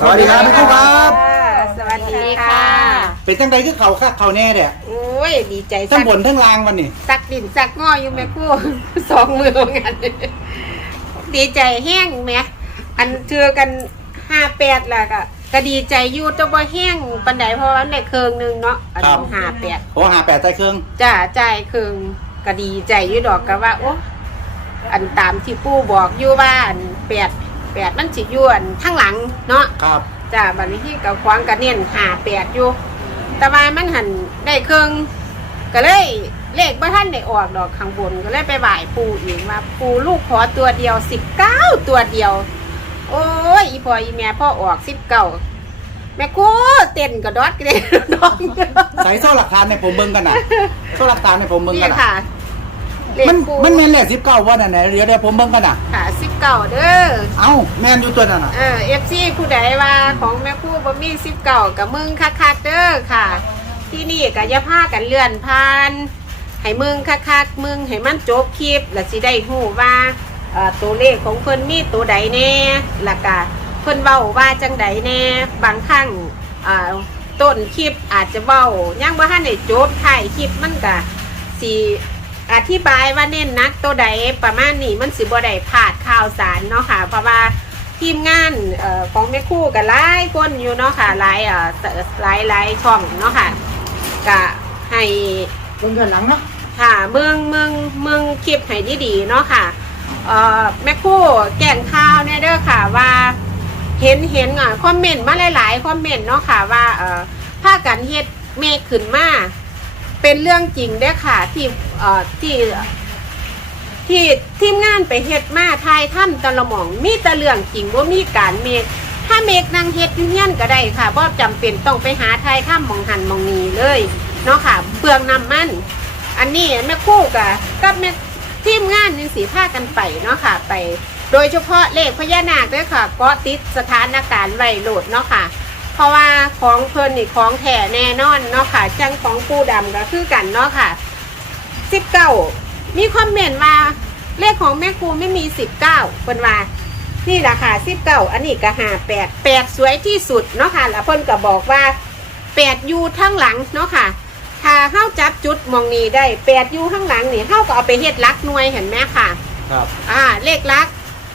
สวัสดีครับแม่ครูครับ สวัสดีค่ะ เป็นจังใดคือเขาคักเขาแน่เนี่ยโอ้ยดีใจทั้สังกบนทั้งล่างวันนี่สักดินสักง้ออยู่แม่ครู่สองมือเหมือนกันดีใจแห้งแหม่อันเจอกันห้าแปดแล้วก็ก็ดีใจอยู่แตัวบ่แห้งปันไดเพราะว่าในเครืองหนึงเนาะอันห้าแปดโอ้หาแปดใจเครื่องจ้าใจายเครืองก็ดีใจอยู่ดอกก็ว่าโอ้อันตามที่ปู่บอกอยู่ว่าอันแปด แปดมันสิอยู่อันข้างหลังเนาะครับจ้าบัดนี้ที่กับควางกันเนียนหาแปดอยู่ แต่ว่ามันหันได้เครื่องก็เลยเลขบ่ท่านได้ออกดอกข้างบนก็เลยไปบ่ายปูอีกว่าปูลูกขอตัวเดียวสิบเก้าตัวเดียว โอ้ยอีพ่ออีแม่พ่อออกสิบเก้าแม่กูเต้นกระดอดกระเด็นน้อง ใส่โซ่หลักฐานในผมเบิ่งกันนะโซ่หลักฐานในผมเบิ่งนี่กันนะค่ะ เลขมันปูมันแมนแหละสิบเก้าวันไหนเดี๋ยวเดี๋ยวผมเบิ่งกันนะค่ะสิบเก้าเด้อ เอ้าแมนอยู่ตัวนั้นน่ะ เออเอฟซีผู้ใดว่าของแม่คู่บ่มีสิบเก่ากับมึงคักๆเด้อค่ะ ที่นี่ก็อย่าพากันเลื่อนผ่านให้มึงคักๆมึงให้มันจบคลิปแล้วสิได้ฮู้ว่าเอ่อตัวเลขของเพิ่นมีตัวใดแน่แล้วก็เพิ่นเว้าว่าจังใดแน่บางครั้งอ่าต้นคลิปอาจจะเว้ายังบ่ทันได้จบท้ายคลิปมันก็สิ อธิบายว่าเน้นนักตัวใดประมาณนี้มันสิบ่ได้พลาดข่าวสารเนาะค่ะเพราะว่าทีมงานออของแม่คู่กับหลายคนอยู่เนาะค่ะหลายเอ่อหลายหลายช่องเนาะค่ะก็ให้เบิ่งกันหลังเนาะค่ะเมืองเมืองเมืองคลิปให้ดีๆเนาะค่ะเอ่อแม่คู่แก่งข่าวเนี่ยเด้อค่ะว่าเห็นเห็นอะคอมเมนต์มาหลายๆคอมเมนต์เนาะค่ะว่าเอ่อภากันเฮ็ดเมฆขึ้นมาเป็นเรื่องจริงเด้อค่ะที่ เอ่อที่ที่ทีมงานไปเฮ็ดมาทายถ้ำตะละหมอง มีแต่เรื่องจริงว่ามีการเมกถ้าเมกนางเฮ็ดอยุ่งยันก็ได้ค่ะเพราะจำเป็นต้องไปหาทายถ้ำหมองหันหมองนีเลยเนาะค่ะเปลืองน้ำมัน อันนี้แม่คู่กับกับแม่ทีมงานยังสีผ้ากันไปเนาะค่ะไป โดยเฉพาะเลขพญานาคด้วยค่ะก็ติดสถานการณ์ไวโหลดเนาะค่ะ เพราะว่าของเพิ่นนี่ของแท้แน่นอนเนาะค่ะจังของปูดำก็คือกันเนาะค่ะ สิบเก้ามีคอมเมนต์ว่าเลขของแม่ครูไม่มีสิบเก้าเพิ่นว่านี่ราคาสิบเก้าอันนี้ก็หาแปดแปดสวยที่สุดเนาะค่ะแล้วเพิ่นก็บอกว่าแปดอยู่ข้างหลังเนาะค่ะถ้าเฮาจับจุดมองนี้ได้แปดอยู่ข้างหลังนี่เฮาก็เอาไปเฮ็ดลักหน่วยเห็นไหมค่ะครับอ่าเลขลัก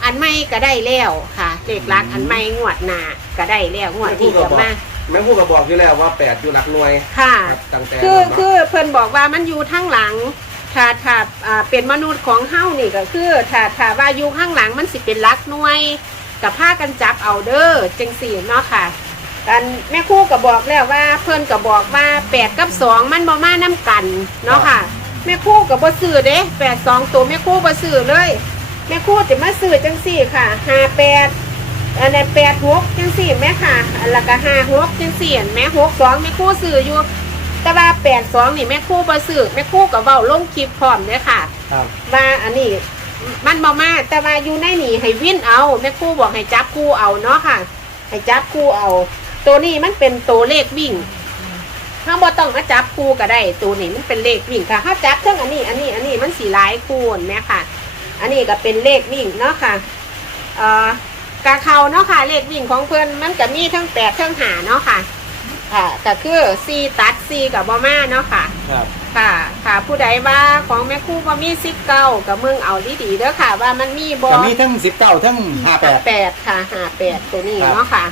อันใหม่ก็ได้แล้วค่ะ เลขลักอันใหม่งวดหน้าก็ได้แล้วงวดที่จะมา แม่พูดก็บอกอยู่แล้วว่าแปดอยู่หลักหน่วยค่ะ ครับตั้งแต่คือเนาะคือเพิ่นบอกว่ามันอยู่ข้างหลังถ้าถ้าอ่าเป็นมนุษย์ของเฮานี่ก็คือถ้าถ้าว่าอยู่ข้างหลังมันสิเป็นลักหน่วยกับผ้ากันจับเอาเด้อจังสี่เนาะค่ะกันแม่ครู่ก็บอกแล้วว่า เพิ่นก็บอกว่าแปดกับสองมันบ่มาน้กันเนาะค่ะ แม่ครู่ก็บ่ซื้อเด้แปดสองตัวแม่ครู่บ่ซื้อเลย แม่ครู่จะมาซื้อจังสี่ค่ะห้าแปด อันนี้แปดหกจังสี่แม่ค่ะอันละก็ห้าหกจังสี่เห็นแม่หกสองแม่ครู่ซื้ออยู่ แต่ว่าแปดสองนี่แม่ครู่บ่ซื้อแม่ครู่ก็เว้าลงคลิปพร้อมเด้อค่ะครับว่าอันนี้มันบ่มาแต่ว่าอยู่ในนี่ให้วิ่นเอาแม่ครู่บอกให้จับคู่เอาเนาะค่ะ ให้จับคู่เอา ตัวนี้มันเป็นตัวเลขวิ่งถ้าบ่ต้องมาจับคู่ก็ได้ ตัวนี้มันเป็นเลขวิ่งค่ะถ้าจับเท่งอันนี้อันนี้อันนี้มันสีหลายคู่เห็นไหมค่ะ อันนี้ก็เป็นเลขวิ่งเนาะค่ะเอ่อ กาเขาเนาะค่ะ เลขวิ่งของเพื่อนมันก็มีทั้งแปดทั้งหาเนาะค่ะค่ะก็คือซีตัดซีกับบอมาเนาะค่ะ ครับค่ะ ค่ะผู้ใดว่าของแม่ครู่บ่มีสิบเก้ากับมึงเอาดีๆเด้อค่ะ ว่ามันมีบอก็มีทั้งสิบเก้าทั้งห้าแปด แปดค่ะหาแปดตัวนี้ครับ เนาะค่ะ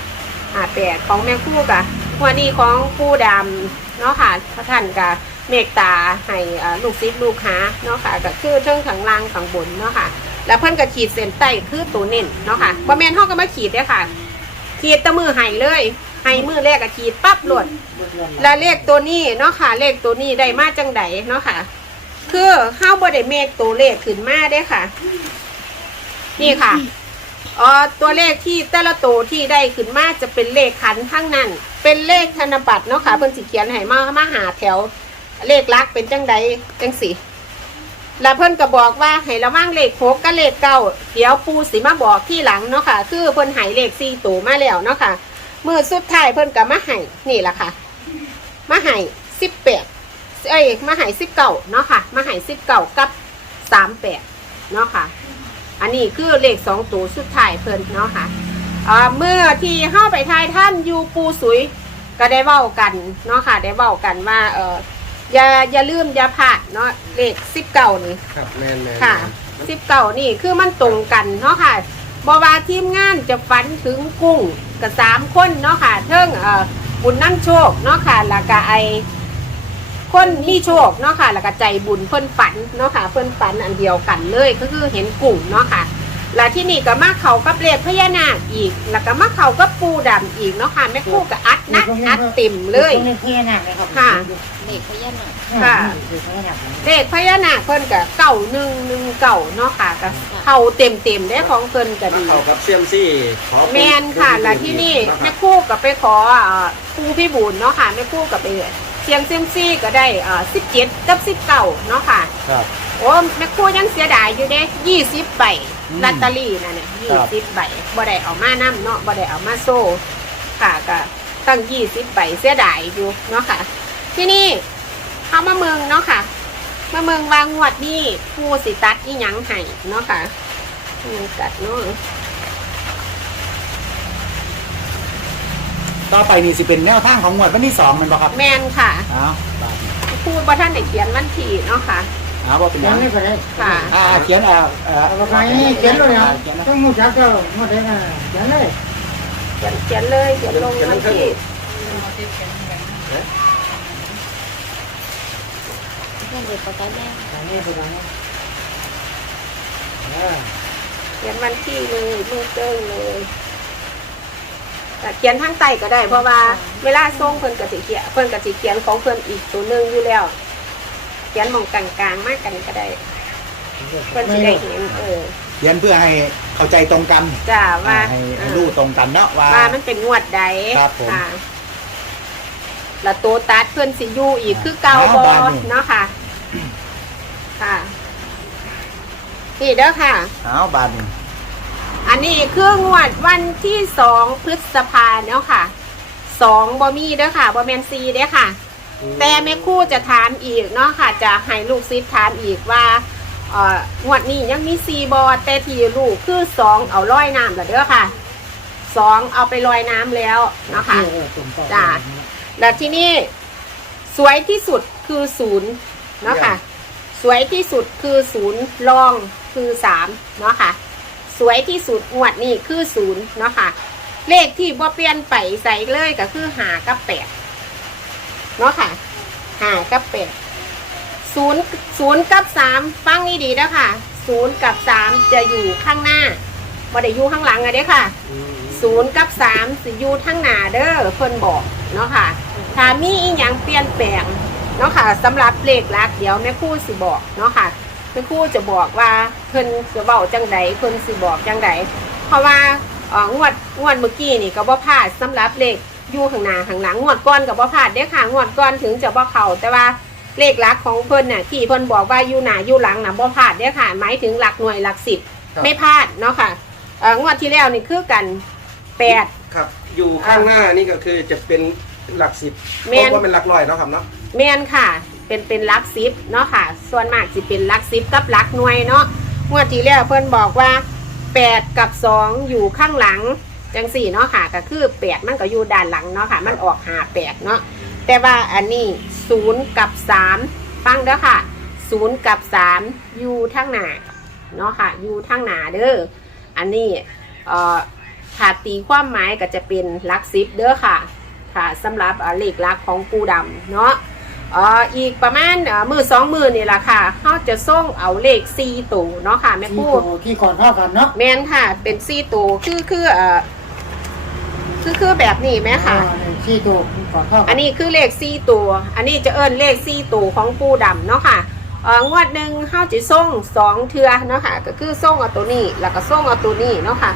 หาแปดของแม่ครู่กะวันนี้ของผู้ดำเนาะค่ะพระท่านกะเมตตาให้อ่าลูกศิษย์ลูกหาเนาะค่ะก็คือเทิงข้างล่างข้างบนเนาะค่ะ แล้วเพิ่นก็ขีดเส้นใต้คือตัวเน้นเนาะค่ะบ่แม่นเฮาก็มาขีดเด้อค่ะ ขีดแตะมือให้เลยให้มือแรกก็ขีดปั๊บหลดและเลขตัวนี้เนาะค่ะ เลขตัวนี้ได้มาจังไดเนาะค่ะ คือเฮาบ่ได้เมฆตัวเลขขึ้นมาเด้อค่ะ นี่ค่ะเอ่อตัวเลขที่แต่ละตัวที่ได้ขึ้นมาจะเป็นเลขขันทั้งนั้น เป็นเลขธนบัตรเนาะค่ะเพิ่นสิเขียนให้มามาหาแถวเลขลักเป็นจังใดจังสิ แล้วเพิ่นก็บอกว่าให้ระวังเลขหกกับเลขเก้าเดี๋ยวปูสิมาบอกที่หลังเนาะค่ะ คือเพิ่นให้เลขสี่ตัวมาแล้วเนาะค่ะเมื่อสุดท้ายเพิ่นก็มาให้นี่แหละค่ะ มาให้สิบแปดเอ้ยมาให้สิบเก้าเนาะค่ะ มาให้สิบเก้ากับสามแปดเนาะค่ะ อันนี้คือเลขสองตัวสุดท้ายเพิ่นเนาะค่ะอ่าเมื่อที่เข้าไปทายท่านยูปูสุยก็ได้เว้ากันเนาะค่ะ ได้เว้ากันว่าเออ อย่าอย่าลืมอย่าพลาดเนาะเลขสิบเก้านี่ครับแมนแมนค่ะสิบเก้านี่คือมันตรงกันเนาะค่ะบว่าทีมงานจะฝันถึงกุ้งกับสามคนเนาะค่ะเทิงเอ่อบุญน้ำโชคเนาะค่ะแล้วก็ไอคนมีโชคเนาะค่ะแล้วก็ใจบุญเพิ่นฝันเนาะค่ะเพิ่นฝันอันเดียวกันเลยก็คือเห็นกุ้งเนาะค่ะ แล้วที่นี่ก็มาเขากับเลขพญานาคอีก แล้วก็มาเขากับปูดำอีกเนาะค่ะแม่ครู่กับอัดนักอัดเต็มเลยต้องเล่นพญานาคเลยครับค่ะเด็กพญานาค ค่ะเด็กพญานาคเลขพญานาคเพิ่นกับเก่าหนึ่งหนึ่งเก่าเนาะค่ะก็เข้าเต็มเต็มๆได้ของเพิ่นก็ดี เขากับเซียมซี่ขอแมนค่ะ แล้วที่นี่แม่ครู่กับไปขออ่าครูพี่บุญเนาะค่ะแม่ครู่กับไปเชียงเซียมซี่ก็ได้อ่าสิบเจ็ดกับสิบเก้าเนาะค่ะ ครับ โอ้แม่ครู่ยังเสียดายอยู่เด้ยี่สิบใบอืม ลอตเตอรี่นั่นเนี่ยคยี่รับสิบใบบ่ได้เอามานํเนาะบ่ได้เอามาโซ่ค่ะก็ตั้งยี่สิบใบเสียดายอยู่เนาะค่ะ ที่นี่เอามาเมืองเนาะค่ะ มาเมืองวางงวดนี่ผู้สิตัดอีหยังให้เนาะค่ะอืมกัดเนาะต่อไปนี่สิเป็นแนวทางของงวดวันที่สองแมันบ่ครับแมนค่ะอ้าวบาดพูดว่าท่านได้เขียนวันที่เนาะค่ะ อ้าวว่าเป็นหยัยังงไม่ไปได้ค่ะอ่าเขียนอ่าเอ่อเอาไปนี่เขียนเลยนะเขียนนะต้องมูจักก็หมดเลยนะเขียนเลยเขียนเขียนเลยเขียนลงวันที่เพื่อนเด็กประกันแม่อันนี้เป็นยังไงอ่าเขียนวันที่เลยมือเกิ้งเลยแต่เขียนทางใต้ก็ได้ เพราะว่าเวลาส่งเพิ่นกสิเขียนเพิ่นกสิเขียนของเพิ่นอีกตัวหนึงอยู่แล้ว เขียนหมองกลางๆมากกันก็ได้เพิ่นสิได้เห็นเออเขียนเพื่อให้เข้าใจตรงกันจ้าว่าให้ให้รู้ตรงกันเนาะว่า ว่ามันเป็นงวดใดครับผมค่ะแล้วตัวตัดเพิ่นสิอยู่อีกคือเก่าอ๋บ่อบาดนี่ เนาะค่ะ ค่ะนี่เด้อค่ะอ้าวบาดนี่อันนี้คืองวดวันที่สองพฤษภาเนาะค่ะสองบอมีเด้อค่ะบอแมนซีเด้อค่ะ แต่แม่ครู่จะถามอีกเนาะค่ะ จะให้ลูกซิดถามอีกว่าเอ่องวดนี้ยังมีซีบอแต่ที่ลูกคือสองเอาลอยน้ำแล้วเด้อค่ะสองเอาไปลอยน้ำแล้วเนาะค่ะเออผมต่อจ้าแล้วที่นี่สวยที่สุดคือศูนย์เนาะค่ะ สวยที่สุดคือศูนย์รองคือสามเนาะค่ะ สวยที่สุดงวดนี้คือศูนย์เนาะค่ะ เลขที่บ่เปลี่ยนไปใส่เลยก็คือหากับแปด เนาะค่ะหากับแปดศูนย์ศูนย์กับสามฟังนี่ดีนะค่ะศูนย์กับสามจะอยู่ข้างหน้าบ่ได้อยู่ข้างหลังอะเด้อค่ะศูนย์กับสามสิอยู่ทั้งหน้าเด้อเพิ่นบอกเนาะค่ะถ้ามีอีหยังเปลี่ยนแปลงเนาะค่ะสำหรับเลขลักเดี๋ยวแม่ครู่สิบอกเนาะค่ะแม่ครู่จะบอกว่าเพิ่นจะเว้าจังใดเพิ่นสิบอกจังใดเพราะว่าเอ่องวดงวดเมื่อกี้นี่ก็บ่พลาดสำหรับเลข อยู่ข้างหน้าข้างหลังงวดก่อนก็บ่พลาดเด้อค่ะงวดก่อนถึงจะบ่เข้าแต่ว่าเลขลักของเพิ่นน่ะที่เพิ่นบอกว่าอยู่หน้าอยู่หลังน่ะบ่พลาดเด้อค่ะ หมายถึงหลักหน่วยหลักสิบครับ ไม่พลาดเนาะค่ะเอ่องวดที่แล้วนี่คือกันแปด ครับ อยู่ข้างหน้านี่ก็คือจะเป็นหลักสิบแม่นเพราะว่าเป็นหลักร้อยเนาะครับเนาะ แม่นค่ะ เป็นเป็นลักซิปเนาะค่ะ ส่วนมากสิเป็นลักซิปกับลักหน่วยเนาะงวดที่แล้วเพิ่นบอกว่า 8 กับ 2 อยู่ข้างหลัง จังสี่เนาะค่ะก็คือ8มันก็อยู่ด้านหลังเนาะค่ะ มันออกหา8เนาะแต่ว่าอันนี้0กับ3ฟังเด้อค่ะ0กับ3อยู่ทางหน้าเนาะค่ะอยู่ทางหน้าเด้ออันนี้เอ่อถ้าตีความหมายก็จะเป็นลักซิปเด้อค่ะ ค่ะสำหรับเอ่อเลขลักของปูดำเนาะเอ่ออีกประมาณเอ่อมือสองมือนี่แหละค่ะเขาจะส่งเอาเลขซีตัวเนาะค่ะแม่ที่พูโตที่ก่อนเข้ากันเนาะแมนค่ะ เป็นซีตัวคือคือเอ่อ คือคือแบบนี้ไหมค่ะอ่านี่ที่โตก่อนเข้ากัอันนี้คือเลขซีตัว อันนี้จะเอิ้นเลขซีตัวของปูดำเนาะค่ะเอ่องวดหนึ่งเขาจะส่งสองเทือเนาะค่ะ ก็คือส่งเอาตัวนี้ แล้วก็ส่งเอาตัวนี้เนาะค่ะ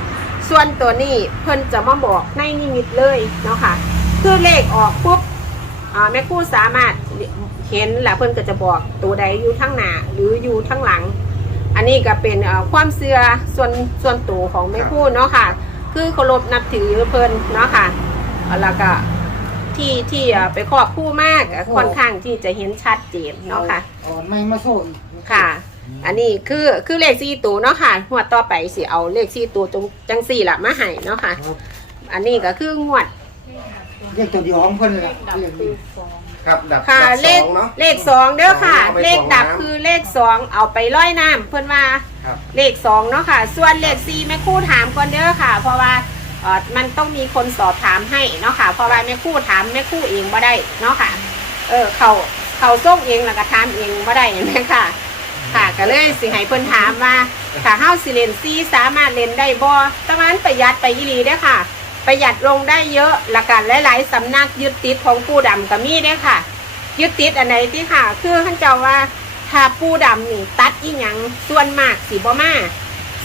ส่วนตัวนี้เพิ่นจะมาบอกในนิมิตเลยเนาะค่ะ คือเลขออกปุ๊บอ่าแม่ครู่สามารถเห็นแล้วเพิ่นก็จะบอกตัวใดอยู่ทั้งหน้าหรืออยู่ทั้งหลัง อันนี้ก็เป็นเอ่อความเชื่อส่วนส่วนตัวของแม่ครู่เนาะค่ะ คือเคารพนับถือเพิ่นเนาะค่ะแล้วก็ที่ที่เอ่อไปครอบครู่มากอะค่อนข้างที่จะเห็นชัดเจนเนาะค่ะอ่อนไม่มาโซ่อีกค่ะ อันนี้คือคือเลขสี่ตัวเนาะค่ะงวดต่อไปสิเอาเลขสี่ตัวจงจังสี่ละมาให้เนาะค่ะครับอันนี้ก็คืองวดเรียกตัวเดียวของเพิ่นละเรียกนี้ ครับดับค่ะดับเลสของเนาะ เลขสองเด้อค่ะ เอาไปเลขส่งดับน้ำคือเลขสองเอาไปร้อยน้ำเพื่อนว่าครับเลขสองเนาะค่ะ ส่วนเลขสี่แม่ครู่ถามก่อนเด้อค่ะ เพราะว่าเออมันต้องมีคนสอบถามให้เนาะค่ะ เพราะว่าแม่ครู่ถามแม่ครู่เองบ่ได้เนาะค่ะ เออเขาเขาส่งเองแล้วก็ถามเองบ่ได้เห็นไหมค่ะ ค่ะก็เลยสิให้เพิ่นถามว่าถ้าเฮาสิเล่นซีสามารถเล่นได้บ่แตะวันประหยัดไปอีหลีเด้อค่ะ ประหยัดลงได้เยอะและกันหลาย ๆ สำนักยึดติดของผู้ดำก็มีเด้อค่ะ ยึดติดอันไหนที่ค่ะ คือท่านเจ้าว่าถ้าปูดำนี่ตัดอีหยังส่วนมากสีบ่มา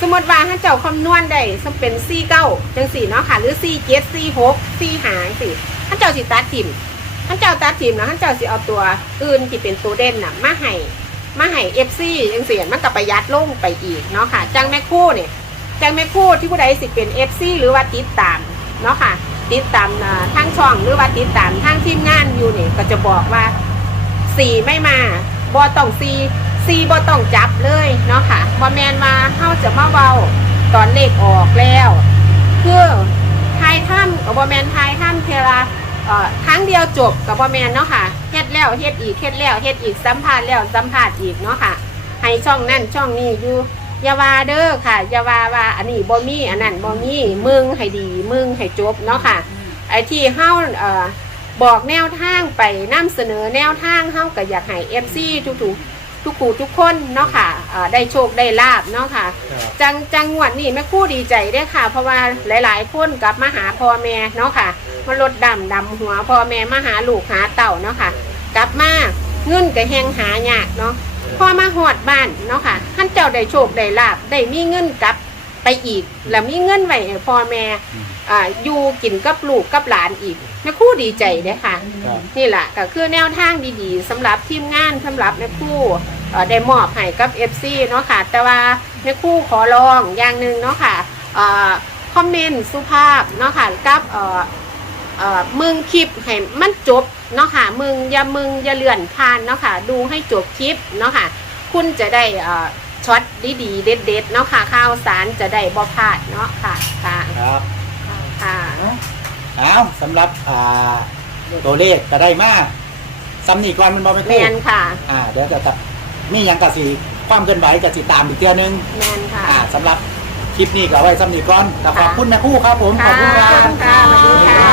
สมมติว่าท่านเจ้าคำนวณได้สมเป็นสี่เก้าจังสี่เนาะค่ะ หรือสี่เจ็ดสี่หกสี่หางสี่ท่านเจ้าสิตัดทิมท่านเจ้าตัดทิมแล้วท่านเจ้าสิเอาตัวอื่นที่เป็นตัวเด่นน่ะมาให้มาให้เอฟซีจังสี่มันกับประหยัดลงไปอีกเนาะค่ะ จังแม่คู่เนี่ยจังแม่คู่ที่ผู้ใดสิเป็นเอฟซีหรือว่าติดตาม เนาะค่ะ ติดตามทางช่องหรือว่าติดตามทางทีมงานอยู่เนี่ยก็จะบอกว่าสี่ไม่มาบอต้องซีซีบอต้องจับเลยเนาะค่ะบอแมนมาเข้าจะมาเบาตอนเลขออกแล้วคือทายถ้ำกับบอแมนทายถ้ำเทละเอ่อครั้งเดียวจบกับบอแมนเนาะค่ะเฮ็ดแล้วเฮ็ดอีกเฮ็ดแล้วเฮ็ดอีกสัมภาษณ์แล้วสัมภาษณ์อีกเนาะค่ะให้ช่องนั่นช่องนี้อยู่ อย่าว่าเด้อค่ะอย่าว่าว่าอันนี้บ่มีอันนั้นบ่มีมึงให้ดี มึงให้จบเนาะค่ะ ไอ้ที่เฮาเอ่อบอกแนวทางไปนำเสนอแนวทางเฮาก็อยากให้ FC ทุกๆทุกคู่ทุกคนเนาะค่ะอ่าได้โชคได้ลาบเนาะค่ะจังจังหวัดนี่แม่ครู่ดีใจได้อค่ะ เพราะว่าหลาย ๆ คนกลับมาหาพ่อแม่เนาะค่ะมาลดดำดำหัวพ่อแม่มาหาลูกหาเต่าเนาะค่ะ กลับมาเงินก็แหงหายากเนาะ พอมาหอดบ้านเนาะค่ะท่านเจ้าได้โชคได้ลาบได้มีเงินกลับไปอีก แล้วมีเงินไว้ให้พ่อแม่อ่าอยู่กินกับลูกกับหลานอีกแม่ครู่ดีใจเด้อค่ะ ครับ นี่แหละก็คือแนวทางดีๆสำหรับทีมงานสำหรับแม่ครู่เอ่อได้มอบให้กับ FC เนาะค่ะ แต่ว่าแม่ครู่ขอลองอย่างหนึ่งเนาะค่ะเอ่อคอมเมนต์สุภาพเนาะค่ะกับเอ่อเอ่อมึงคลิปให้มันจบ เนาะค่ะมึงอย่ามึงอย่าเลื่อนผ่านเนาะค่ะดูให้จบคลิปเนาะค่ะคุณจะได้เอ่อช็อตดีๆเด็ดๆเนาะค่ะข่าวสารจะได้บ่พลาดเนาะค่ะค่ะครับค่ะเอาสำหรับอ่าตัวเลขก็ได้มาซ้ำนี่ก่อนมันบอไม่แมคู่นค่ะอ่าเดี๋ยวจะตัดมีหยังกะสีความเคลื่อนไหวกะสีตามอีกเทื่อนึงแมนค่ะอ่าสำหรับคลิปนี้ก็เอาไว้ซ้ำนี่ก่อนแต่ขอบคุณแม่คู่ครับผมขอบคุณคค่ะรับค่ะสวัสดีค่ะ